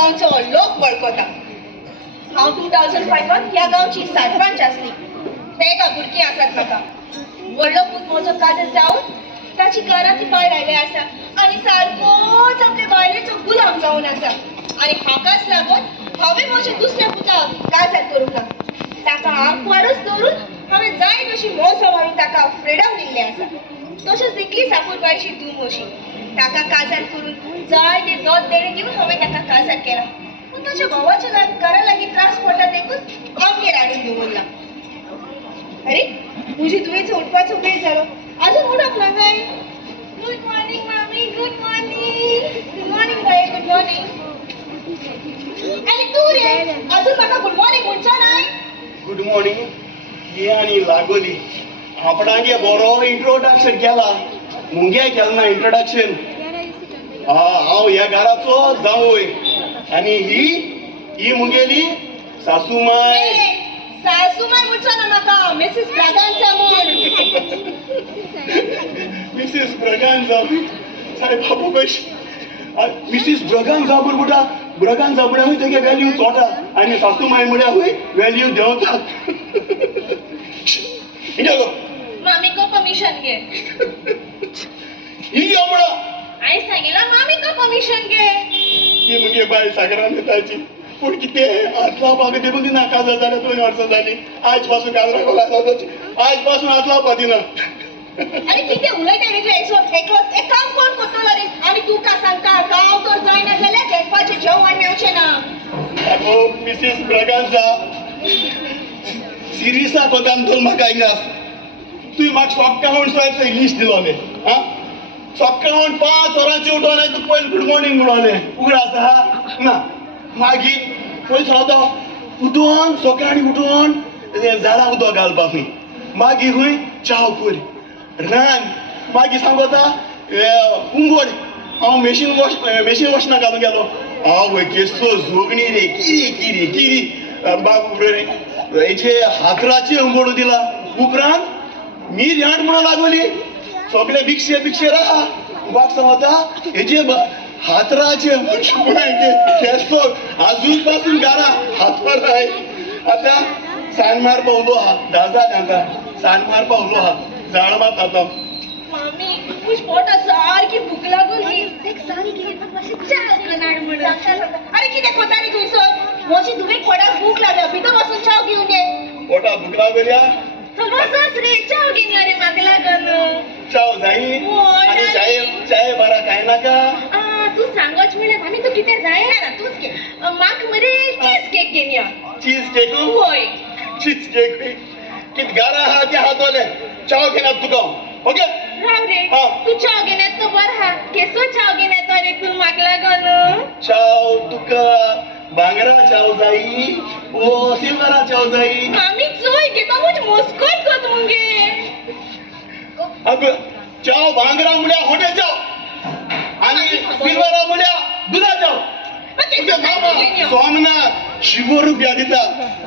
गांवचो लोक वळखता। हांव 2005 ह्या गांवची सरपंच आसली। ते एका भुरगीं आसात म्हाका। व्हडलो पूत म्हजो काजर जावन ताची घरांत भायर आयले आसा आनी सारकोच आपले बायलेचो गुलाम जावन आसा। आनी हाकाच लागून हांवें म्हज्या दुसऱ्या पुताक काजर करूंक ताका आंकवारच दवरून हांवें जाय तशी मोल सांबाळून ताका फ्रिडम दिल्लें आसा। तशेंच दिकली सापूरबायची धूम अशी ताका काजार करून जाय ते दोत देणे दिवन हांवें ताका काजार केला। पूण ताच्या भावाच्या घरा लागीं त्रास पडटा देखून आमगेर हाडून दवरला। अरे तुजी तुवेचो उठपाचो वेळ जालो, आजून उठप ना काय? गुड मॉर्निंग मामी, good morning. Good morning bye, good morning. आणि तू रे अजून म्हाका गुड मॉर्निंग म्हणचो नाय? गुड मॉर्निंग ये आणि लागोली आपणागे बरो इंट्रोडक्शन केला, मुंगे केला ना इंट्रोडक्शन। हांव ह्या घराचो जावय आणि ही मुंगेली सासूमाय। सासूमाय म्हणचो ना म्हाका, मिसेस ब्रागांचा म्हण। मिसेस ब्रगांजा सारे बाबू कश मिसेस ब्रगांजा बुडा ब्रगांजा बुडा हुई तेगे व्हॅल्यू चोटा आणि सासूमाय मुड्या हुई व्हॅल्यू देवता। इन्यागो मामी को परमिशन घे। ही अमडा आई सांगितला मामी को परमिशन घे। ही मुगे बाय सागरान येताची पूण किते आतला पाक देखून ती नाका जाल्या 2 वर्सां जाली। आज पासून काजरा कोला आज पासून आतला पादिना। अरे किती उलयता रे एकलो एक काम कोण करतलो रे? आणि तू का सांगता गांव तर जायना जाल्यार जेवपाचें जेवण मेवचें ना। अगो मिसेस ब्रगांजा सिरियसा कोतान तो म्हाका इंगा तू म्हाका सॉफ्ट काउंट सायज लिस्ट दिलोले हा सॉफ्ट काउंट 5 वरांचे उठोले तू पयली गुड मॉर्निंग म्हणोले उगड आसा ना मागीर पयस रावता उठोन सकाळी उठोन झाडां उदक घालपाक खंय मागीर खंय चाव कर रान मागीर सांगता कुंगोड हांव मशीन वॉशना घालून गेलो आवय केसो जोगणी रे किरी बाबू रे हेचे हातराचे अंबोडू दिला उपरांत मीर हाड म्हणून लागली सगळे भिक्षे राहा बाग सांगता हेचे हातराचे केसो अजून पासून गारा हातवर आहे आता सान मारपा उलो हा दाजा आता सान मारपा उलो हा झाड मात आता मामी तुझ पोटा सारखी भूक लागली एक सारी की मातशी च्या कनाड म्हणून अरे किती कोतारी तुझो मोची तुवे पोटाक भूक लागल्या भितर बसून चाव घेऊन ये पोटा भूक लागल्या चल बसस रे चाव घेऊन ये रे म्हाका लागन चाव जाई आणि चाय बरा काय नाका तू सांगच म्हणे मामी तू किती जाय ना तूच घे माक मरे चीज केक घेऊन या चीज केक होय चीज केक कित गारा हा ते हातोले चाव घेणार तुका ओके राव रे तू चाव घेऊन येतो बर हा केसो चाव घेऊन येतो रे तू म्हाका लागन चाव तुका बांगरा चाव जाई ओ सिल्वरा चाव जाई मामी चोय घेता मुझ मोस्कोत कोत मुंगे अब चाव बांगरा मुळ्या होटे चाव आणि सिल्वरा मुळ्या दुधा चाव सोमना 100 रुपया दिता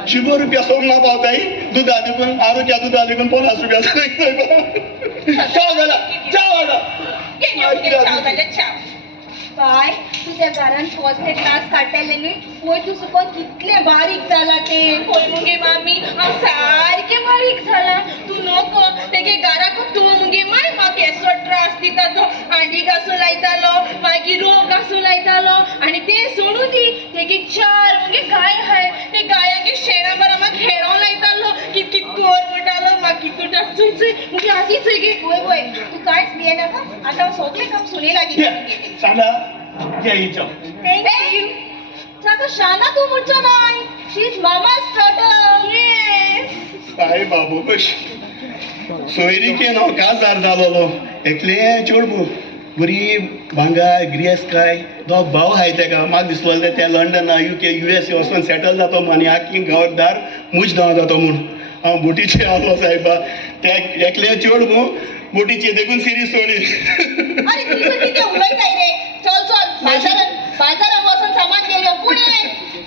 100 रुपया सोमना पावताई दुधा देखून आरोग्या दुधा देखून 50 रुपया चाव झाला चाव बाय तुझ्या घरान फर्स्ट क्लास काढलेले न्ही पळय तू सुकन कितले बारीक जाला ते पळय मुगे मामी हांव सारके बारीक जाला तू नको तेगे घराकूच तू मुगे माय म्हाका केसो त्रास दिता तो आंडी घासून लायतालो मागीर रोग घासून लायतालो आनी ते सोडून दी तेगे 4 मुगे गाय हाय ते गायांगे शेणा बरा म्हाका खेळों लायतालो कित कित कोर म्हणटालो म्हाका कितूट चुय मुगे आधी चुय वय तू कांयच भियेनाका आतां हांव सगळें काम सुने लागी सांगा या इच्छा थँक यू जाका शाना तू म्हणचो नाय शी इज मामाज डॉटर येस काय बाबू कश सोयरीके नो काजार जालोलो एकले चोडबू बरी भांगार ग्रेस काय दोग भाव हाय तेका म्हाका दिसलोले ते लंडन UK US वचून सेटल जातो आनी आख्खी गांवदार मुज धांव जातो म्हूण हांव बोटीचेर आसलो सायबा ते एकले चोडबू बोटीचे देखून सिरीज सोडी अरे तुझं किती उलयताय रे चल बाजारात वचून सामान घेवया पुणे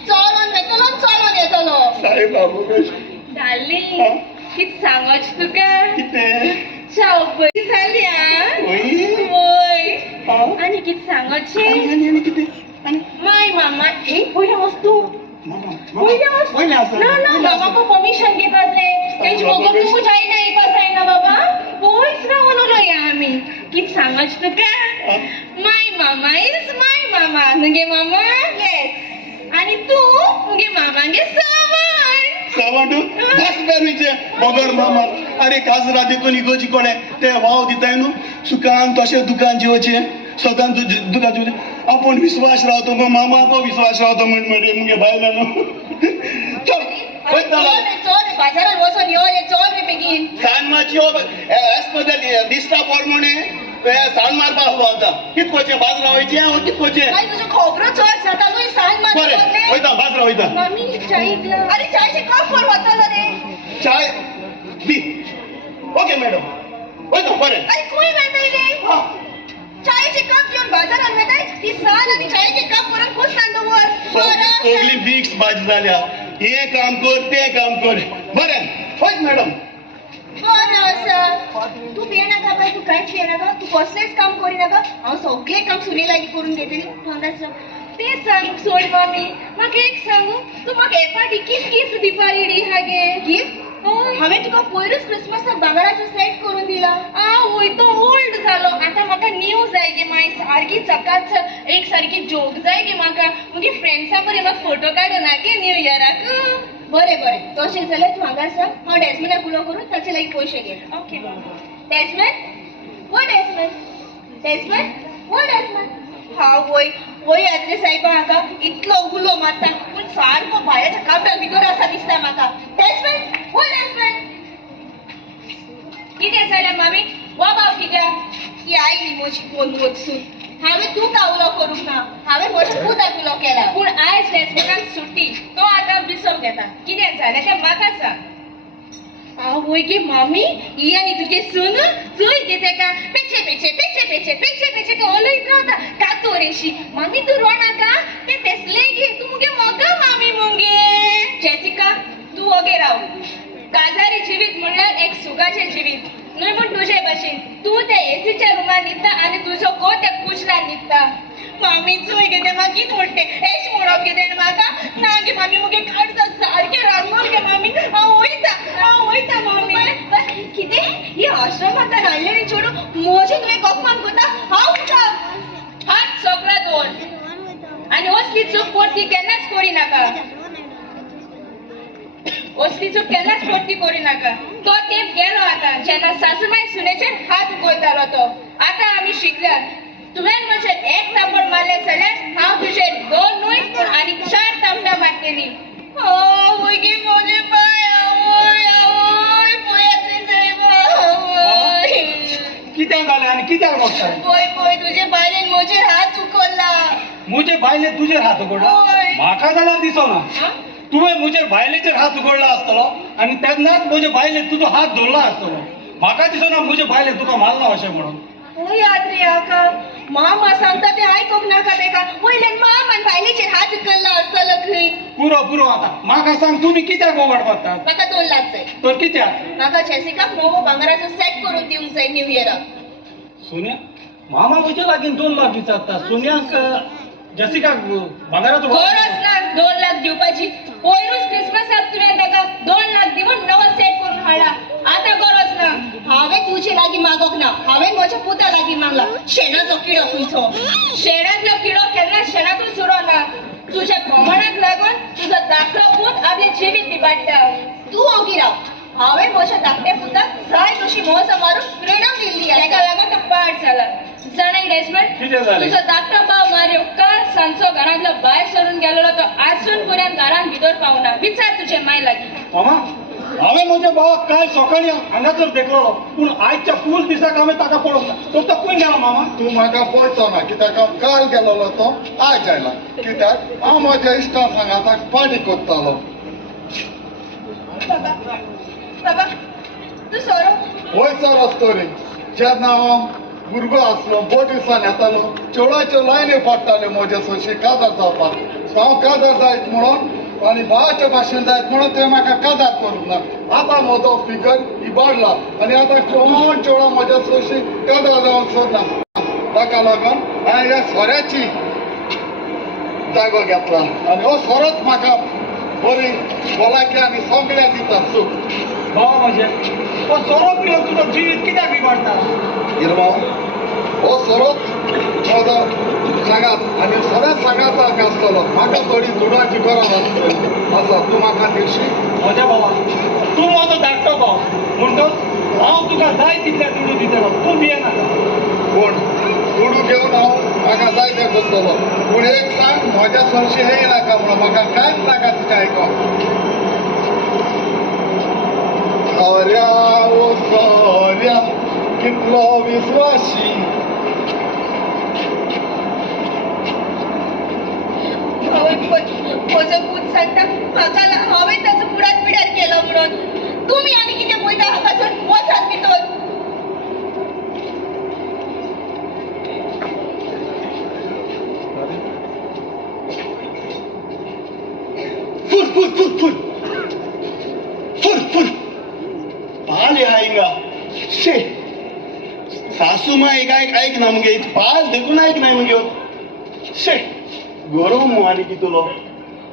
चलून येतलो साहेब बाबू कश डार्लिंग कित सांगोच तुका कितें चाव बरी जाली वय वय आणि कित सांगोचे कितें माय मामा हे पहिले वस्तू पहिले असं ना ना बाबा परमिशन घेतात रे तेच बघून तू जाई नाही बसाय ना बाबा बोयच ना म्हणलो या आम्ही कित सांगायचं का माय मामा इज माय मामा नगे मामा येस आणि तू नगे मामा गे सावंडू बस बेरुचे बगर मामा अरे काजरा देखून इगोची कोणे ते वाव दिताय न्हू सुकान तशें दुकान जिवचे स्वतः दुकान जिवचे आपण विश्वास रावतो मग मामा तो विश्वास रावतो म्हणजे मुगे बायला न्हू चल चोर बाजारात वचून यो ये चोर रे बेगीन सानमाची हॉस्पिटल दिसता पोरमोणे साल मारपा होता कितकोचे बाज रावायचे हांव कितकोचे काय तुझं खोबरं चोर जाता तू सांग मला बरें वयता बाज रावयता मम्मी चाय अरे चायचे कप वर वतलो रे चाय दी ओके मॅडम वयता बरें अरे कोई वेताय रे चायचे कप घेऊन बाजारात वेताय ती साल आणि चायचे कप वरून खुश सांगतो वर सगळी मिक्स भाजी झाल्या हे काम कर ते काम कर बरें होय मॅडम तू पियनाका बाई तू कांयच पियनाका तू कसलेच काम करिनाका हांव सगळे काम सुनी लागीं करून घेतली हांगासर तेच सांग सोड मामी म्हाका एक सांगू तू म्हाका हे फाटी कित गिफ्ट दिवपा रेडी हागे गिफ्ट हांवें तुका पयरूच क्रिसमसाक भांगराचो सेट करून दिला वय तो ओल्ड जालो आतां म्हाका न्यू जाय गे माय सारकी चकाचक एक सारकी जोक जाय गे म्हाका मुगे फ्रेंड्सां बरें म्हाका फोटो काडून गे न्यू इयराक बरें बरें तशें जाल्यार तूं हांगासर हांव डॅस्टबिनाक उलो करून ताचे लागीं पयशे घे ओके डॅस्टबिन वो डॅस्टबिन डॅस्टबिन वो डॅस्टबिन हांव वय वय यात्रे सायबा हाका इतलो उलो मारता पूण सारको भायच्या कापडाक भितर आसा दिसता म्हाका डॅस्टबिन वो डॅस्टबिन कितें जालें मामी वा बाब कित्याक ती आयली म्हजी फोन वचून हांवें तुका उलो करूंक ना हांवें म्हज्या पुताक उलो केला पूण आयज डॅस्टबिनाक सुट्टी तो आतां बिसप घेता कितें जालें तें म्हाका सांग वय गे मामी ही आनी तुगे सून चोय गे तेका पेचे पेचे पेचे पेचे पेचे पेचे उलयत रावता कातो रेशी मामी तू रोनाका ते तेसले गे तू मुगे मोगा मामी मुगे जेसिका तू ओगे राव काजारी जिवीत म्हणल्यार एक सुखाचें जिवीत न्हय म्हण तुजे भाशेन तू त्या एसीच्या रुमान न्हिदता आनी तुजो को त्या कुशलान न्हिदता मामी चोय गे ते म्हाका कित म्हणटे एश म्हणप गे तेणें म्हाका ना गे मामी मुगे काडटा सारकें रांदून गे मामी हांव वयता मामी कितें ही आश्रमांतल्यान हाडलेली चोडू म्हजे तुवें कप्पान कोता हांव वयता हात सगळा दवर आनी असली चूक परती केन्नाच करिनाका असली चूक केन्नाच परती करिनाका तो तेंप गेलो आतां जेन्ना सासूमाय सुनेचेर हात उखलतालो तो आतां आमी शिकल्यात तुवें म्हजेर एक थापड मारलें जाल्यार हांव तुजेर 2 न्हय पूण आनी 4 थापडां मारतली वय गे म्हजे पाय आवय पळयातले सायबा कित्याक जालें आनी कित्याक मागताय पळय पळय तुजे बायलेन म्हजेर हात उखलला म्हजे बायले तुजेर हात उगडला होय. म्हाका जाल्यार दिसना तुवें म्हजे बायलेचेर हात उगडला आसतलो आनी तेन्नाच म्हजे बायले तुजो हात धरला आसतलो म्हाका दिसना म्हजे बायले तुका मारला अशें म्हणून ओय यात्री आका मामा सांगता ते आयकोंक नाका तेका वयल्यान मामान बायलेचेर हात उखलला आसतलो खंय पुरो पुरो आतां म्हाका सांग तुमी कित्याक ओगड मारतात म्हाका 2 लाख जाय तर कित्याक म्हाका जेसिकाक नवो भांगराचो सेट करून दिवंक जाय न्यू इयराक सोनिया मामा म्हजे लागीं 2 लाख विचारता सोनियाक जेसिकाक भांगराचो गरज ना 2 लाख दिवपाची पयरूच क्रिसमसाक तुवें ताका 2 लाख दिवन नवो सेट करून हाडला आतां गरज ना हांवें तुजे लागीं मागोंक ना हांवें म्हज्या पुता लागीं मागला शेणाचो किडो खंयचो शेणांतलो किडो केन्ना शेणांतूच उरोना तुज्या प्रमाणाक लागून तुजो धाकटो पूत आपलें जिवीत बिबाडटा तूं ओगी राव हांवें म्हज्या धाकट्या पुताक जाय तशी मोज मारून फ्रिडम दिल्ली ताका लागून तो पाड जाला जाणाय डेस्मंड कितें जालें तुजो धाकटो भाव मारियो काल सांजचो घरांतलो भायर सरून गेलोलो तो आजून पर्यंत घरांत भितर पावना विचार तुजे माय लागीं मामा हांवें म्हज्या भावाक काल सकाळीं हांगासर देखलोलो पूण आयच्या फूल दिसाक हांवें ताका पळोवंक ना तो खंय गेलो मामा तूं म्हाका पळयचो ना कित्याक हांव काल गेलोलो तो आयज आयला कित्याक हांव म्हज्या इश्टां सांगाताक पार्टी कोत्तालो बाबा तूं सोरो वयचो रस्तो रे जेन्ना हांव भुरगो आसलो बोटीसान येतालो चेवळाच्यो लायन्यो पडटाल्यो म्हजे सोशी काजार जावपाक हांव काजार जायत म्हणून आनी भावाच्या भाशेन जायत म्हणून ते म्हाका काजार करूंक ना आतां म्हजो फिगर इबाडला आनी आतां कोण चेवळा म्हज्या सोशी काजार जावंक सोदना ताका लागून हांवें ह्या सोऱ्याची जागो घेतला आणि हो सरत म्हाका बरी भलायकी आनी सगळ्या दिता सूख. बाबा म्हणजे पण सोरो पिलो तुझं जिवीत कित्याक बिघडटा? गिरवा हो सरत माझा सांगात आणि सगळ्या सांगाचा आसतलो म्हाका थोडी दुडाची गरज आसा तूं म्हाका दिवशी. म्हज्या बाबा तूं म्हजो धाकटो भाव म्हणटच हांव तुका जाय तितल्या दुडू दितलो, तूं भियेनाका. पूण दुडू घेवन हांव म्हाका जाय तें करतलो. पूण एक सांग म्हज्या संशय हे नाका म्हणून म्हाका कांयच नाका तुजें आयकोंक. सोऱ्या ओ सोऱ्या कितलो विश्वासी म्हजो पूत सांगता म्हाका हांवें ताचो फुडार पिडार केलो म्हणून. तुमी आनी कितें पळयता हांगासर वचात भितर. फुर फुर फुर फुर फुर फुर पाल या हिंगा शे सासू माय ऐक ना मुगे पाल देखून ऐक नाही मुगे शे गरम आनी कितलो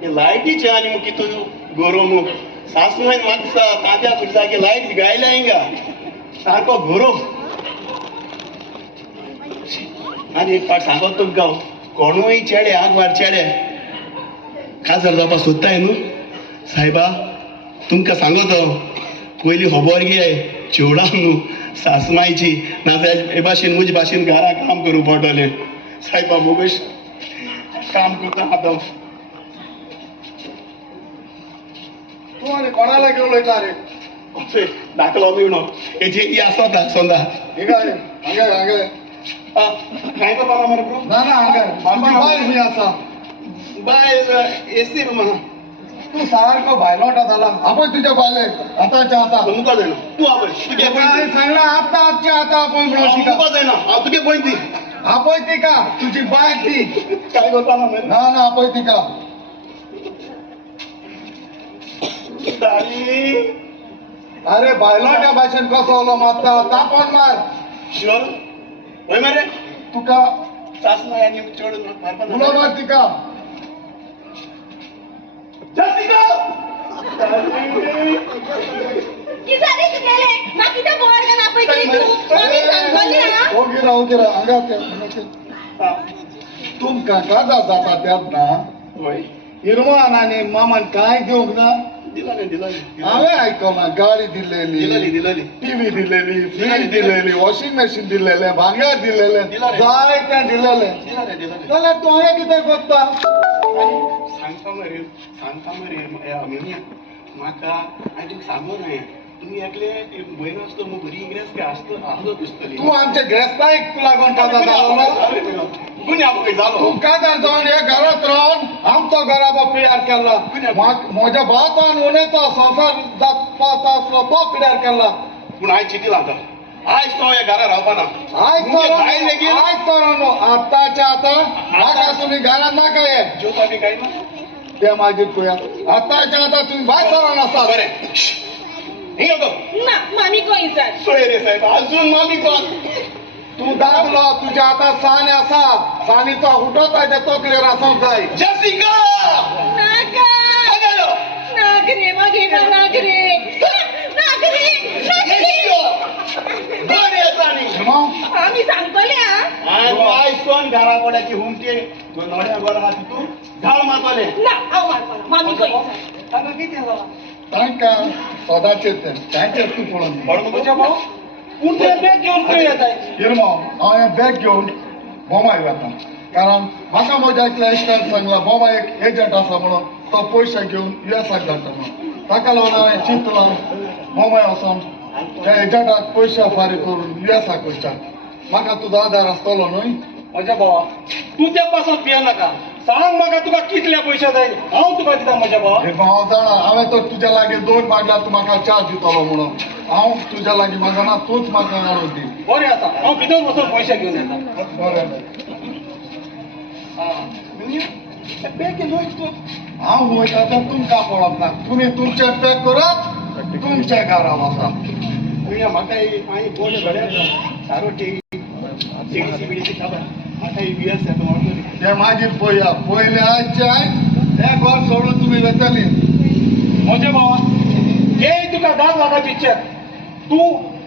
हे लायटीचे आनी मग कितू गरम सासू माय मागसा तात्या फुटसाके लायट गायल्या हिंगा सारको गरम. आनी एक फाट सांगत तुमकां कोणूय चेडे आगवार चेडे काजार जावपा सोदताय न्हू सायबा तुमकां सांगतो पयली खबर घे चेवडा न्हू सासमायची नाजाल्यार हे भाशेन म्हजे भाशेन घरा काम करूंक पडटलें. सायबा मोगोश काम करता आतां तूं आनी कोणाला घेवन वयता रे? अशें दाखलो मिळणो हेजी आसता सोंदा हिंगा रे हांगा हांगा खाय तो पाला मरे ना ना हांगा आमची बाय ही आसा. बाय एसी रूम तू सारको भायलोटा जाला आपण तुझ्या बायले आतांच्या आता मुका जायना तूं आपय तुगे काय सांगला आता आजच्या आता आपण मुका जायना हांव तुगे पळय ती आपय ती का तुझी बाय ती काय करता ना मरे ना ना आपय ती का दारी अरे भायलोट्या भाशेन कसो उलो मारता तापोन मार शुअर होय मरे तुका सासू आनी चड मारपा उलो मार तिका जसिका की जाले तुगेले म्हाका कितें बोवाळ ना पळय तूं मम्मी सांगतली हा. ओगिरा हांगा तुमकां काजार जाता तेन्ना होय इरमान आनी मामान कांय घेवंक ना. दिलाली हांवें आयकना गाडी दिलेली दिलाली टीव्ही दिलेली फ्रीज दिलेली वॉशिंग मशीन दिलेले भांगर दिलेले दिलेले. जाय तें दिलेले जाल्यार तुवें कितें करता? सांगता मरे मिनिया म्हाका हांवें तुका सांगूं ना तुमी एकले भयण आसतो मग बरी इंग्रेज काय आसतो आहलो दिसतली तूं आमच्या ग्रेस्तायक लागून काजार जालो. गुन्या पळय जालो तूं काजार जावन हे घरांत रावन आमचो घराबो पिड्यार केला. म्हज्या भावान उणेचो संसार जावपाचो आसलो तो पिड्यार केला. पूण आयज चिटी लावता आयज तो ह्या घरा रावपाना आयज न्हू आतांच्या आतां म्हाका तुमी घरांत नाका हे जेवता बी काय ना ते मागीर पळया आतांच्या आतां तुमी भायर सरून आसा. बरें हिंगा गो ना मामी गोंयचार सोय रे साहेब अजून मामी कोण तू दाखलो तुझ्या हातात साने आसा सानीचो उठो ताच्या तकलेर आसूंक जाय. जसिका नाका आगालो नाक रे मागे नाक रे नाक रे बरें आसा न्ही आमी सांगतले हा. आयज आयज कोण घरा कोड्याची हुमटे नोड्या बरं आहा तूं झाड मारतले ना हांव मारपाना मामी गोंयचार. ताका कितें जाला तांकां सदांचेर तें तांचेर तूं पळोवन पळोवन म्हज्या भाव पूण ते बॅग घेवन खंय येताय हिरमो हांव हें बॅग घेवन बोमाय वता कारण म्हाका म्हज्या एकल्या इश्टान सांगला बोमा एक एजंट आसा म्हणून तो पयशे घेवन युएसाक धाडटा म्हणून ताका लागून हांवें चिंत लावन बोमाय वचोन त्या एजंटाक पयशे फारीक करून युएसाक वयच्या. म्हाका तुजो आदार आसतलो न्हय? म्हज्या भावा तूं त्या पासून भियेनाका सांग म्हाका तुका कितले पयशे जाय हांव तुका दिता म्हज्या भावा. हांव जाणा हांवें तर तुज्या लागीं 2 बाटल्या तूं म्हाका च्या दितलो म्हणून हांव तुज्या लागीं मागना तूंच म्हाका हाडून दी. बरें आसा हांव भितर वचून पयशे घेवन येता. बरें बॅग घेवन तूं हांव वयता तर तुमकां पळोवप ना. तुमी तुमचे पॅक करात तुमच्या घरा वचा. म्हाका हांवें बोड घडयात सारो टी सीडीसी बिडीसी खबर म्हाका EBS येता म्हणून ते मागीर पळया पयले आयचे आयज हे घर सोडून तुम्ही वेतली म्हजे बाबा हे तुका 10 लाखाची चॅक तू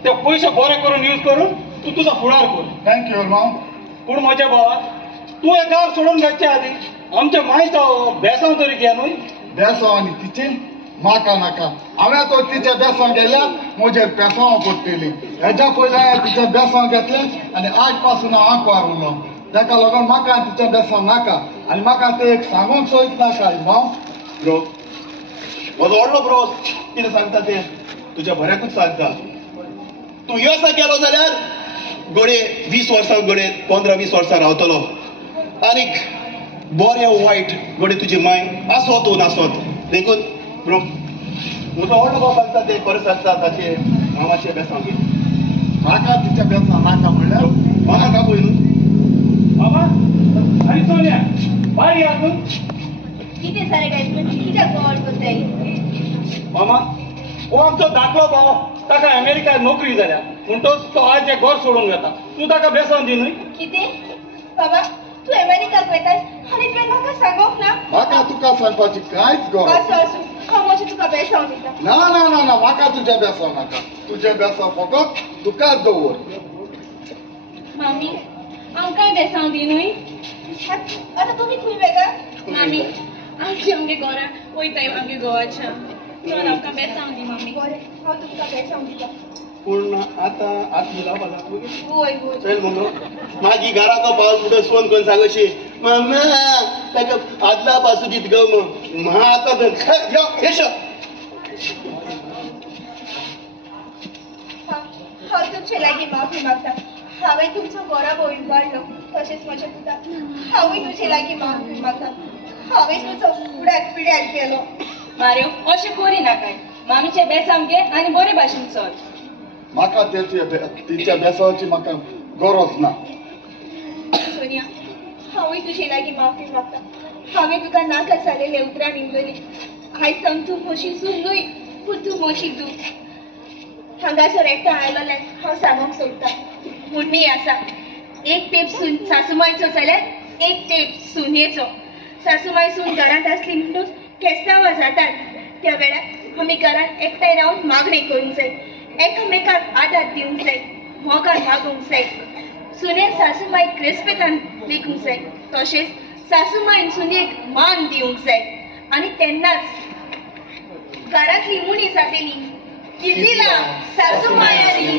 ते पयशे बरे करून यूज करून तू तुझा फुडार कर थँक्यू माव पूण म्हजे बाबा तू हे घर सोडून घरचे आधी आमच्या मायचा बेसांव तरी घे न्हू बेसांव आनी तिचे म्हाका नाका हांवें तो तिचे बेसांव गेल्या म्हजेर पेसांव पडटली हेज्या पयलीं हांवें तिचे बेसांव घेतले आनी आज पासून हांव आंकवार उरलो ताका लागून म्हाका तिचे बेसांव नाका आनी म्हाका ते एक सांगूंक सोयत नाका माव ब्रो म्हजो व्हडलो ब्रो कितें सांगता तें तुज्या बऱ्याकूच सांगता तूं योसा केलो जाल्यार गोडे 20 वर्सां गोडे 15-20 वर्सां रावतलो आनीक बरें वायट गोडे तुजी माय आसोत नासोत देखून ब्रो म्हजो व्हडलो भाव सांगता तें खरें सांगता ताचे मामाचे बेसांव घे म्हाका तिचे बेसांव नाका म्हणल्यार म्हाका का पळय न्हू बाबा आणि सोनिया बारी अजून किती सारे काय कित्याक कॉल करताय मामा हो आमचो धाकलो भाव ताका अमेरिकेत नोकरी जाल्या म्हणटोच तो आज एक घर सोडून घेता तू ताका बेसांव दी न्हू कितें बाबा तू अमेरिकाक वयतास आनी तुवें म्हाका सांगोंक ना म्हाका तुका सांगपाची कांयच गरज असो असो हांव मातशें तुका बेसांव दिता ना ना ना ना म्हाका तुजे बेसांव नाका तुजे बेसांव फकत तुकाच दवर मामी आमकांय बेसांव दी न्हय आतां तुमी खंय वेता मामी आमगे घरा वयताय आमगे गोवाच्या चल आमकां बेसांव दी मामी बरें हांव तुमकां बेसांव दिता पूण आतां आतां लावपा जाता वय वय चल म्हणलो मागीर घराचो पावस फुडें फोन करून सांग अशी मामा ताका आदला पासून दीत गो म्हा आतां यो येश हांव तुमचे लागीं माफी मागता हांवें तुमचो घरा भोंवून काडलो तशेंच म्हज्या पुता हांवूय तुजे लागीं माफी मागता हांवें तुजो फुड्याक पिड्याक केलो मार्यो अशें करी नाकाय मामीचे बेसांव घे आनी बरे भाशेन चल म्हाका तिच्या बेसांवची म्हाका गरज ना सोनिया हांवूय तुजे लागीं माफी मागता हांवें तुका नाका जालेले उतरां निमलली आयज सावन तूं म्हशी सून न्हय पूण तूं म्हशी दूख हांगासर एकटो आयलोल्यान हांव सांगूंक सोदतां मुन्नी आसा एक तेप सून सासूमायचो जाल्यार एक तेप सुनयेचो सासूमाय सून घरांत आसली म्हणटूच केस्तांवां जातात त्या वेळार आमी घरांत एकठांय रावन मागणी करूंक जाय एकामेकाक आदार दिवंक जाय मोगान वागूंक जाय सुनेन सासूमायक रेस्पेतान लेखूंक जाय तशेंच सासूमायन सुनयेक मान दिवंक जाय आनी तेन्नाच घरांतली मुणी जातेली कितली सासूमाय आनी